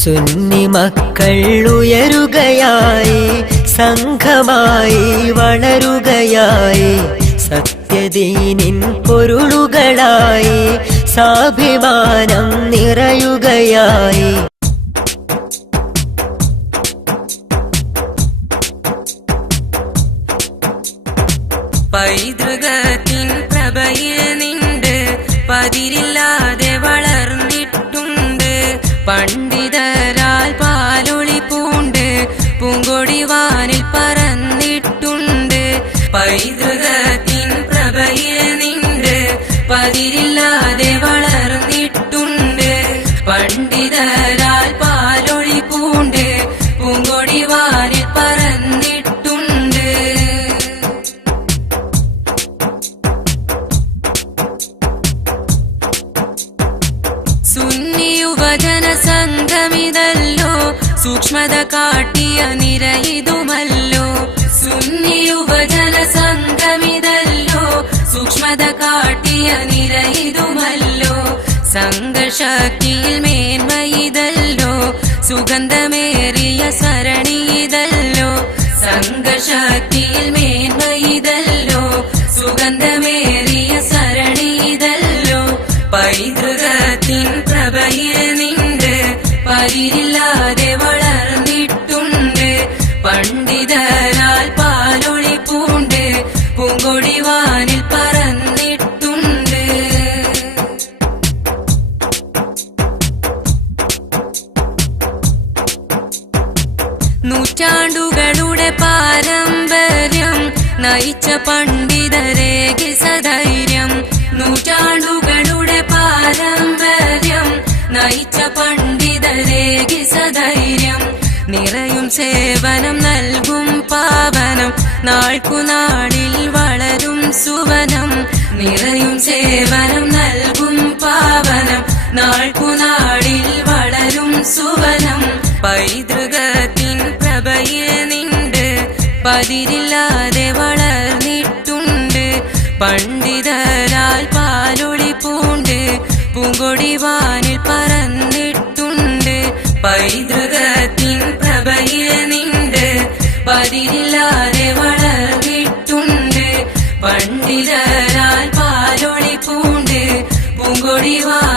സുന്നി മക്കൾ ഉയരുകയായി, സംഘമായി വളരുകയായി, സത്യദീനിൻ പൊരുളുകളായി, സാഭിമാനം നിറയുകയായി. പൈതൃകത്തിൻ പ്രഭയിൽ നിണ്ട് പതിരില്ലാതെ വളർന്നിട്ടുണ്ട്. പണ്ഡിതരാൽ പാലൊളി പൂണ്ട് പൂങ്കൊടി വാനിൽ പറന്നിട്ടുണ്ട്. പൈതൃകത്തിൻ പ്രഭയിൽ നിണ്ട് പതിരില്ലാതെ വളർന്നിട്ടുണ്ട്. പണ്ഡിതരാൽ പാലൊളി പൂണ്ട് പൂങ്കൊടി വാനിൽ പറന്നിട്ടുണ്ട്. സുന്നി യുവജന സംഘമിതല്ലോ സൂക്ഷ്മത കാട്ടിയ നിരയിതുമല്ലോ. സുന്നി യുവജന സംഘമിതല്ലോ സൂക്ഷ്മത കാട്ടിയ നിരയിതുമല്ലോ. സംഘശക്തിയിൽ മേന്മയിതല്ലോ സുഗന്ധമേറിയ സരണിയിതല്ലോ. സംഘശക്തിയിൽ മേന്മയിതല്ലോ സുഗന്ധമേറിയ സരണിയിതല്ലോ. പൈതൃകത്തിൻ പ്രഭയിൽ നിണ്ട് പതിരില്ലാതെ വളർന്നിട്ടുണ്ട്. പണ്ഡിതരാൽ പാലൊളി പൂണ്ട് പൂങ്കൊടി വാനിൽ പറന്നിട്ടുണ്ട്. നൂറ്റാണ്ടുകളുടെ പാരമ്പര്യം നയിച്ച പണ്ഡിതരേകി സധൈര്യം. നൂറ്റാണ്ടുകളുടെ പാരമ്പര്യം നയിച്ച പണ്ഡിതരേകി സധൈര്യം. നിറയും സേവനം നൽകും പാവനം നാൾക്കുനാളിൽ വളരും സുവനം. നിറയും സേവനം നൽകും പാവനം നാൾക്കുനാളിൽ വളരും സുവനം. പൈതൃകത്തിൻ പ്രഭയിൽ നിണ്ട് പതിരില്ലാതെ വളർന്നിട്ടുണ്ട്. പണ്ഡിതരാൽ പാലൊളി പൂണ്ട് പൂങ്കൊടി വാനിൽ പറന്നിട്ടുണ്ട്. പൈതൃകത്തിൻ പ്രഭയിൽ നിണ്ട് പതിരില്ലാതെ വളർന്നിട്ടുണ്ട്. പണ്ഡിതരാൽ പാലൊളി പൂണ്ട് പൂങ്കൊടി വാനിൽ